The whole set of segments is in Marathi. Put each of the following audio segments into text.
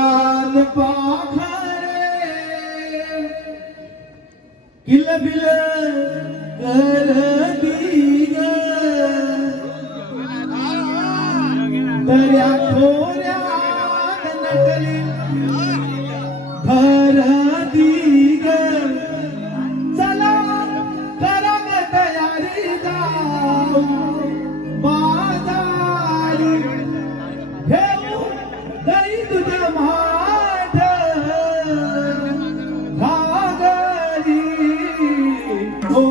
रान पाखरे किलबिल करती ग दर्या खोऱ्यात नटली भरती ग चला करा ग तयारी जाऊ बाजारी घेऊ दही तुझ्या माठ घागरी हो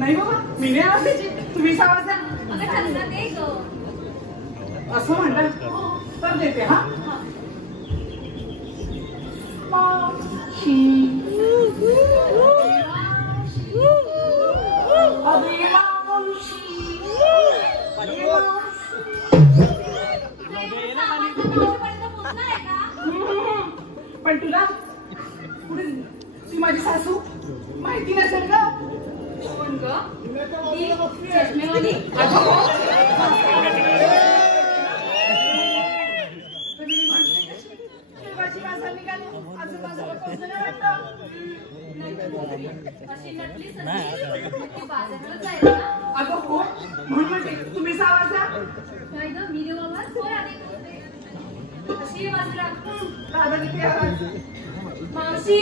नाही बाबा मी नाही वाजायची तुम्ही सावाजा असं म्हणता तर देते हा पण तुला पुढे ती माझी सासू सासू माहिती नसेल का? कोण ग? ती चष्मेवाली? तुम्ही म्हणते कशी? शेवटची माणसं निघाली. आजूबाजूला कोणतं नाही वाटतं. अशी नटली सगळी. ती बाजाराला जायला ना? अगं हो, म्हणून म्हणते तुम्ही सावरचा. काय ग मी देऊ आवाज? होय आधी. कशी आहे बाजरा? दादा किती आवाज. मावशी,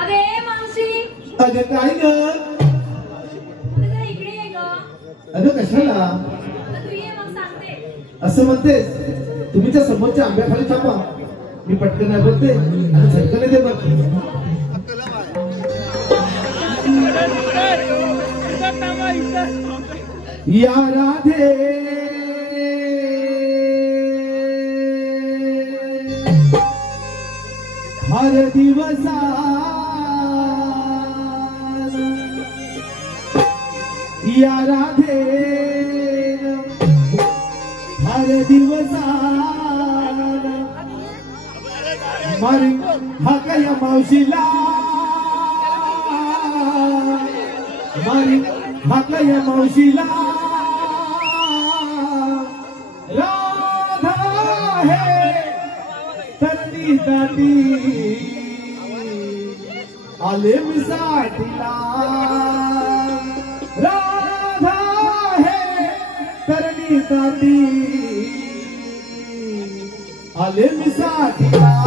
अरे मावशी, अगं काय ग? अगं जरा इकडे ये ग. अगं कशाला अगं तू ये मग सांगते. असं म्हणतेस? तुम्हीच्या समोरच्या आंब्याखाली थांबा, मी पटकन नाही बोलते आणि झटकन येते बघ. या राधे हर दिवसा या राधे हर दिवसा मारी हा या मावशीला मारी हा या मावशीला राधा है तरणी दाटी आले मिसाटीला राधा है तरणी दाटी आले मिसाटीला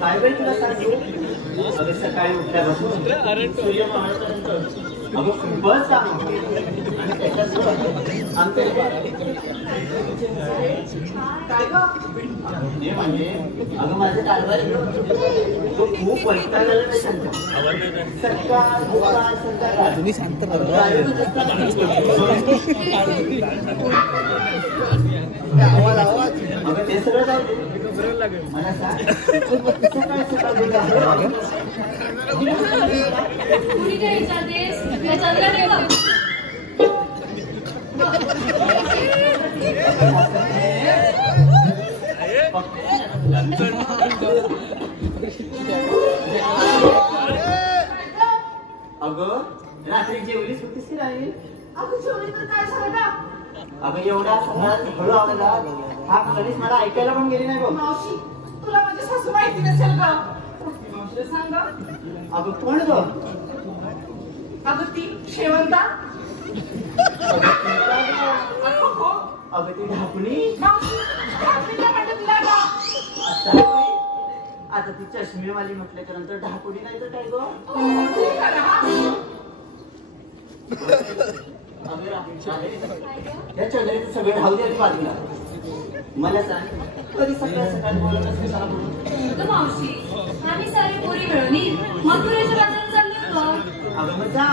काय बाई तुला सांगू अगं सकाळी उठल्यापासून सूर्य मावळपर्यंत अगं खूपच काम आणि त्याच्यासोबत आमचं काय गं? हे म्हणजे अगं माझं कारभार तो खूप वैताग आला नाही सकाळ दुपार संध्याकाळ तुम्ही शांत अगं ते सगळं जाऊ दे मला सांग सकाळ सकाळ कुणी काय विचारतेस या चंद्राने बघ अगं रात्री जेवलीच होतीस की नाही अगं जेवली तर काय झालं का? अगं एवढा सगळा हळू आवाजात हा कधीच मला ऐकायला पण गेली नाही बघ मावशी तुला माझी सासू माहिती नसेल का? मावशीला सांग गं. अगं कोण ग अगं ती शेवंता. अगं हो. अगं ती ढाकणी मावशी ढाकणीला म्हणते तुला का? आता ती चष्मेवाली म्हटल्याच्या नंतर ढाकुडी नाही तर काय ग ठीक आहे ना. या चंद्राचं सगळं धावू द्या बाजूला मला सांग कधी सकाळ सकाळी बोलत असते मला म्हणून अगं मावशी आम्ही सारी पोरी मिळवणी मथुरेच्या बाजारात चाललो होतो अगं मग जा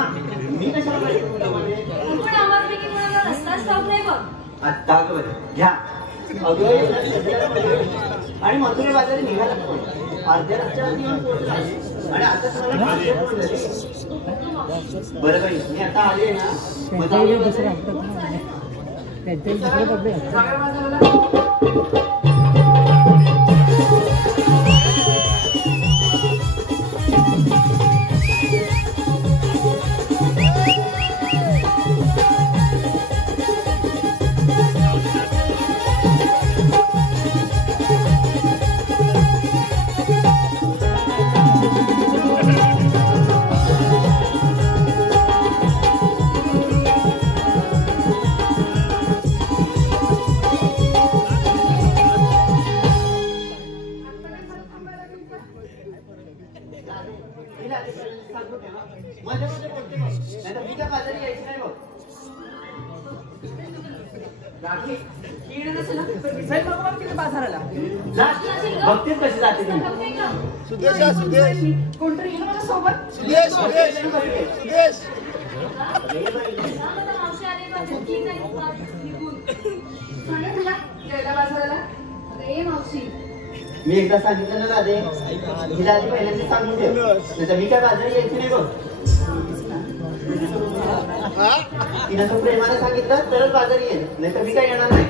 मी कशाला पाहिजे तुझ्यामध्ये पण आम्हापैकी कोणाला रस्ताच ठाऊक नाही बघ आत्ता अगं बरं घ्या अगं एवढ्या सगळ्या आणि मथुरे बाजारी निघाला अर्ध्या रस्त्यावरती येऊन पोहोचला आणि आता तुम्हाला पाचशे फोन झाले बरं बाई मी आता आले ना मग सगळ्या बाजाराला बघतेच कशी जाते कोणतरी येणं माझ्या सोबत. मावशी आले बघ ठीक आहे सांगा तुला गेल्या बाजाराला. अरे मावशी मी एकदा सांगितलं ना राधे हिला आधी पहिल्यांदा सांगून ठेव नाहीतर मी काय बाजारी यायची नाही बघ तिनं तो प्रेमाने सांगितलं तरच बाजारी येईल नाहीतर मी काय येणार नाही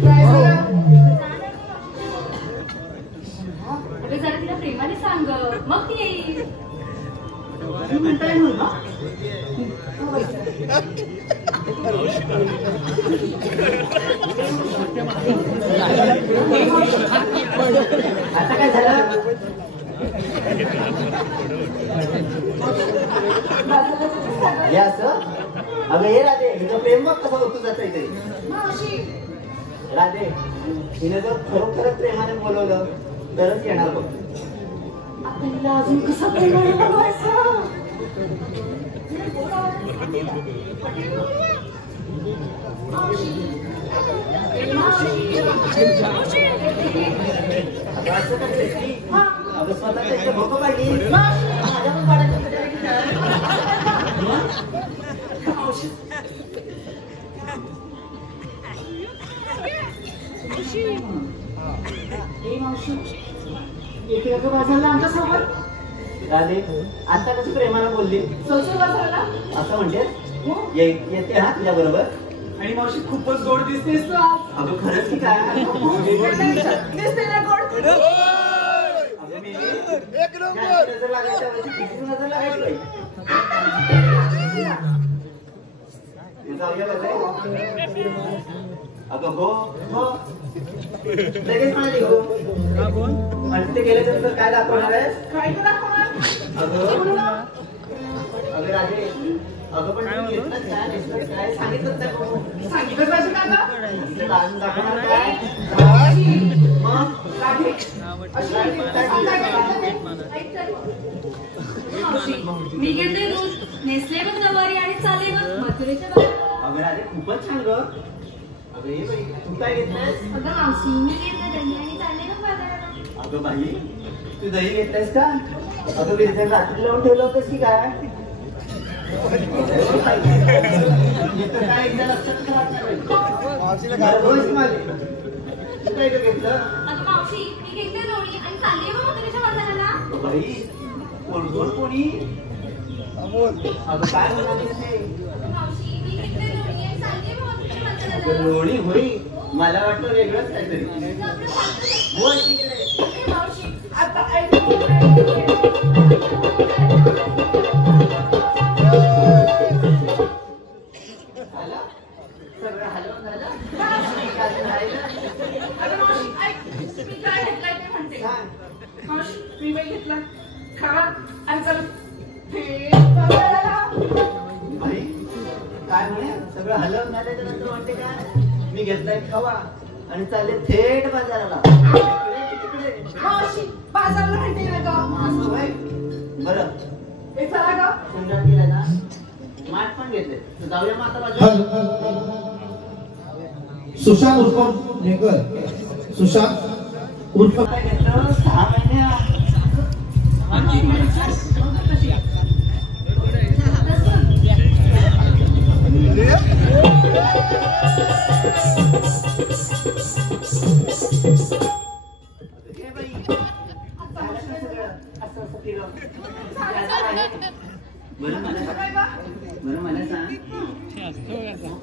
काय झालं? अगं जरा तिला प्रेमाने सांग मग ती येईल मी म्हणताय म्हणून ना आता काय झालं हे असं अगं हे राधे हिचं प्रेम बघ कसं होतो जात तरी मावशी राधे हिनं जर खरोखरच प्रेमाने बोलवलं तरच येणार बघ आपल्याला अजून कसं प्रेमाने बोलवायचं? असं करतेस की अगं स्वतःच्या इथे भोकं पाहिजे माझ्या पण पाडायचं इकडे बाजारला आमच्या सोबत. राधे आता कशी प्रेमाला बोलली चौथ्या बाजाराला. असं म्हणते हो. येते हा तुझ्या बरोबर आणि मावशी खूपच गोड दिसतेस तू आज. अगं खरंच की काय दिसते ना गोड. अगं मी नजर लागायच्या वेळेस किती नजर लागायची जाऊया बघाय अगं हो हो लगेच म्हणाली हो आणि ते गेल्यानंतर काय दाखवणार आहेस काय ते दाखवणार? अगं अगं राजे अगं पण तुम्ही घेतलंच काय नेसलंच काय सांगितलंच नाही बघू सांगितलं पाहिजे का आता? तिचं दान दाखवणार काय मग राधे, अशी काय काय सांगितलं? ऐक तर मावशी मी घेतले दूध नेसले बघ नवारी आणि चालले बघ मथुरेच्या बाहेर. अगं राधे खूपच छान ग. अगं हे बाई तू काय घेतलंयस? अगं मावशी मी घेतलं दही आणि चालले बघ बाजाराला. अगं बाई तू दही घेतलंयस का? अगं विरजन रात्री लावून ठेवलं होतंस की काय? काय एकदा लक्षात राहत नाही. बरोबर माझे तू काय घेतलं? अगं मावशी मी घेतले लोणी आणि चालले बघ मथुरेच्या बाजाराला. बाई कोण कोणी? अगं काय म्हणाले ते? मावशी मी घेतले लोणी आणि चालले बघ मथुरेच्या अगं बाजाराला. लोणी होई मला वाटलं वेगळंच काहीतरी. हो तिकडे ए मावशी आता ऐकू झालं सगळं हलवून झालं. अजून राहिलं? अगं मावशी ऐक मी काय घेतलंय ते म्हणते. सांग. मावशी मी बाई घेतला खावा आणि चल हे बाजाराला. बाई काय म्हणे सगळं हलवून झाल्याच्या नंतर म्हणते काय मी घेतलाय खवा आणि चालले थेट बाजाराला. तिकडे. मावशी बाजारला म्हणते ना गं. असं होय बरं ए चला गं. सुंदर केलं ना. माठ पण घेतले तर जाऊया मग आता बाजूला. सुशांत उर्फ नेकर. सुशांत उर्फ काय घेतलं 6 महिने. हे बाई असं असं केलं. बरं मला सांग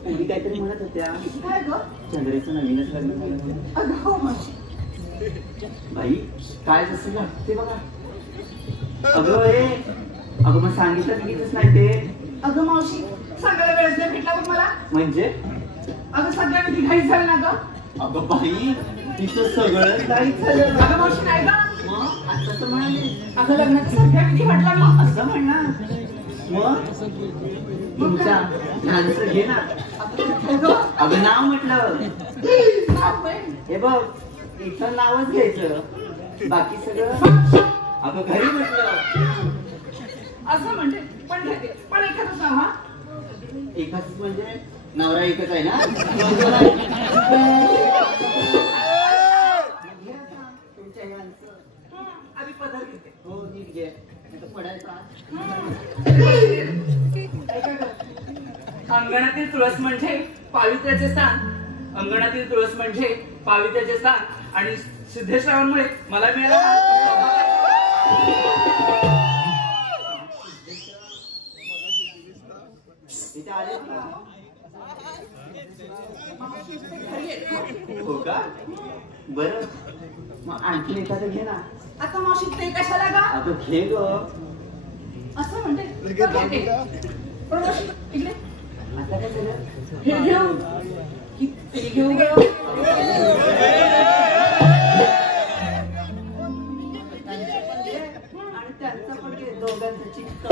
पोरी काहीतरी म्हणत होत्या काय गं? चंद्रेचं नवीनच लग्न झालं. अगं हो मावशी. बाई काय जसं लागते बघा. अगं अगं मग सांगितलं की नाही ते? अगं मावशी सांगायला वेळच नाही भेटला बघ मला. म्हणजे अगं सगळ्यांना घाईच झालं ना गं. अगं बाई तिचं सगळं काहीच झालं. अगं मावशी नाही गं. मग असं म्हणाले. अगं लग्नाचा सगळ्या विधी म्हटला मग. असं म्हणणार मग तुमच्या लहानचं घे ना. अगं नाव म्हटलं हे बघ इथं नावच घ्यायचं बाकी सगळं अगं घरी म्हटलं. असं म्हणते पण घेते पण एखादंच नाव हा. एकच म्हणजे नवरा एकच आहे ना. तुमच्या ह्यांचं आधी पदर घेते. हो नीट घे नाही पडायचा. अंगणातील तुळस म्हणजे पावित्र्याचे स्थान. अंगणातील तुळस म्हणजे पावित्र्याचे स्थान आणि सिद्धेश्वरांमुळे मला मिळाला. इथे आले का? हो का बरं मग आणखी एखादं घे ना. आता मावशी ते कशाला गा. अगं घे ग. असं म्हणते पण घेते. पण मावशी इकडे आता काय झालं? हे घेऊ की ते घेऊ गं. आणि त्यांचं पण घे दोघांचं चिक्क.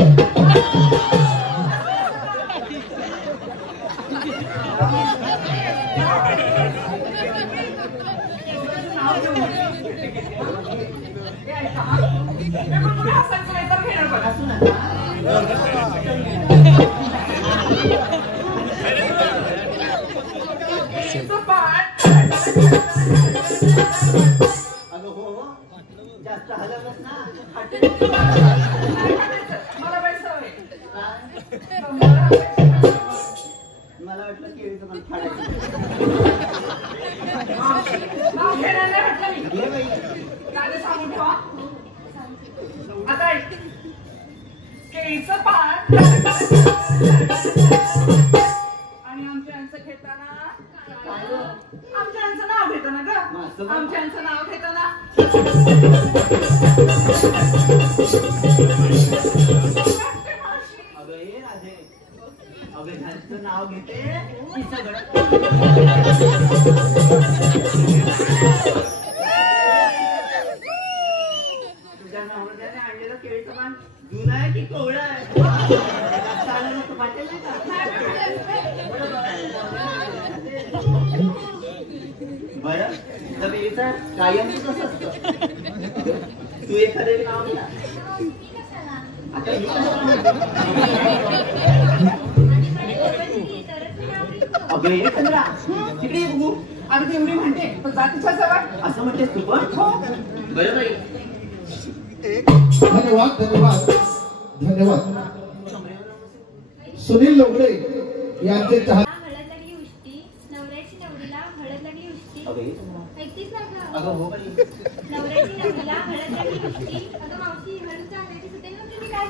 नाव घेऊ. हे ऐका हा. हे पण तुम्ही हसायचं नाही तर घेणार बघा. असू नका. अगं हो जास्त हलवलंस ना फाटेल. मला बाई सवय. मला वाटलं केळीचं पण फाडायचं. नाव घेणार नाही म्हटलं मी. घे बाई. काय सांगून ठेवा. आता ऐक. केळीचं पान आणि आमच्या यांचं घेताना आमच्या यांचं नाव घेताना ग. आमच्या यांचं नाव घेताना अगं हे राधे अगं ह्यांचं नाव घेते की सगळं. तुझ्या नवऱ्याने आणलेलं केळीचं पान जुनं आहे की कोवळं आहे? चाललं नसतं फाटेल नाही का? बरं जमिनीचं कायम तसं असतं. तू एखादं नाव घ्या. तर मी कशाला अगं ये चंद्रा तिकडे ये बघू. अगदी एवढी म्हणते पण जातीच्या सवय असं म्हणतेस तू पण हो बरं बाई. धन्यवाद धन्यवाद धन्यवाद. सुनील लोगडे यांचे चहा. हळद लागली उष्टी, नवऱ्याची नवरीला हळद लागली उष्टी. अगं ये. ऐकतीस ना गं? अगं हो बाई. नवऱ्याची नवरीला हळद लागली उष्टी. अगं मावशी हळद चांगल्याची सुद्धा नव्हती काय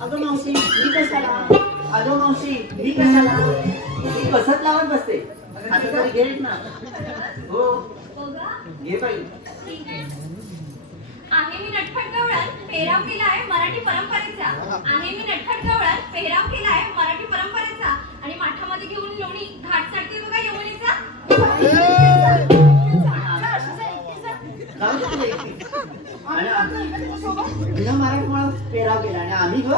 अगं मावशी मी कशाला अगं मावशी मी कशाला मी कसत लावत बसते आता तर घे ना. हो घे बाई. आहे मी नटखट गवळण पेहराव केलाय मराठी परंपरेचा. आहे मी नटखट गवळण पेहराव केलाय मराठी परंपरेचा. आणि माठामध्ये घेऊन लोणी घाट चढते बघा यमुनेचा. तुझ्या मराठमोळा पेराव केला आणि आम्ही ग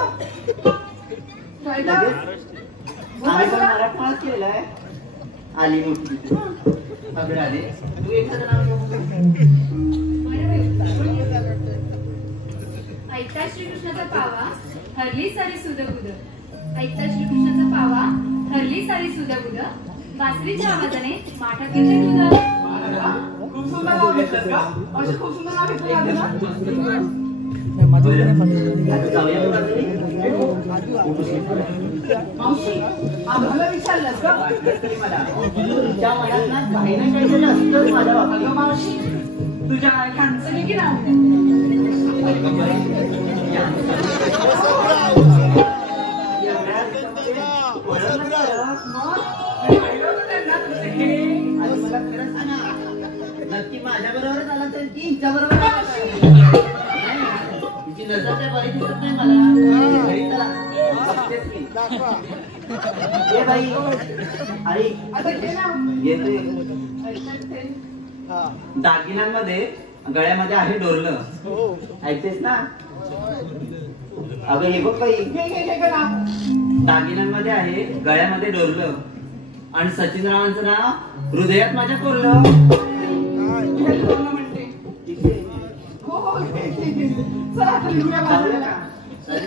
आम्ही पण मराठमोळाच केलाय. आली मोठी अगं आले तू एखादं नाव ऐकता श्रीकृष्णाचा पावा हरली सारी सुदबुद. ऐकता श्रीकृष्णाचा पावा हरली सारी सुदबुद. बासरीच्या आवाजाने माठा किती दूध. खूप सुंदर नाव घेतलंस का? अशी खूप सुंदर नाव घेतली आहे ना. मावशी आम्हाला विचारलंस का? तुमच्या मनात ना काही ना काहीतरी असतंच माझ्या बाबा. अगं मावशी तुझ्या खानचं की नाव नक्की माझ्या बरोबरच आला तर की हिच्या बरोबर तिची नजर त्या बरी दिसत नाही मला. घरी चला बघतेच मी. ये बाई आई येते. दागिन्यांमध्ये गळ्यामध्ये आहे डोरलं ऐकतेस ना. अगं हे बघ बाई दागिन्यांमध्ये आहे गळ्यामध्ये डोरलं आणि सचिन रावांचं नाव हृदयात माझ्या कोरलं. म्हणते हो हो चला आता लिहूया जाऊया बाजूला. का?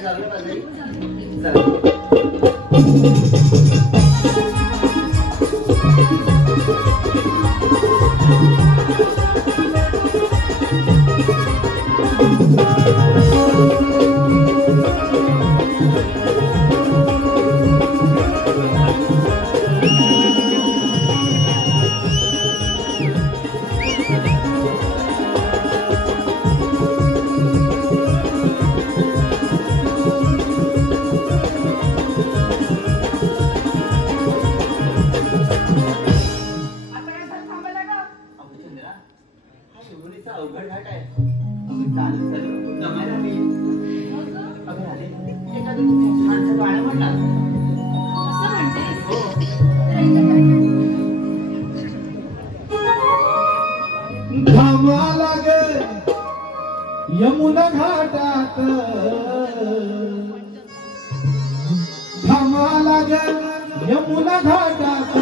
जाऊया बाजारी. चला. अवघड घाट आहे. जमायला मी एखादं छानसं गाणं म्हणला. असं म्हणतेस? घामा लागे यमुना घाटात. घामा लागे यमुना घाटात.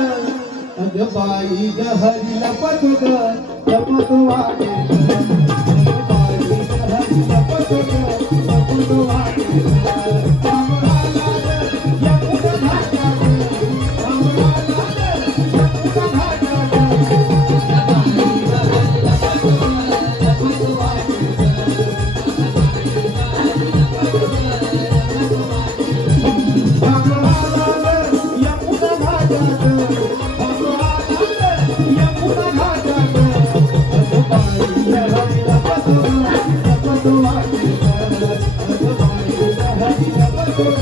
अग बाई ग हरिला पदग जपत वाटे. बाई ग हरिला पदग जपत वाटे. घामा लागे यमुना घाटात. घामा लागे यमुना घाटात. Thank you.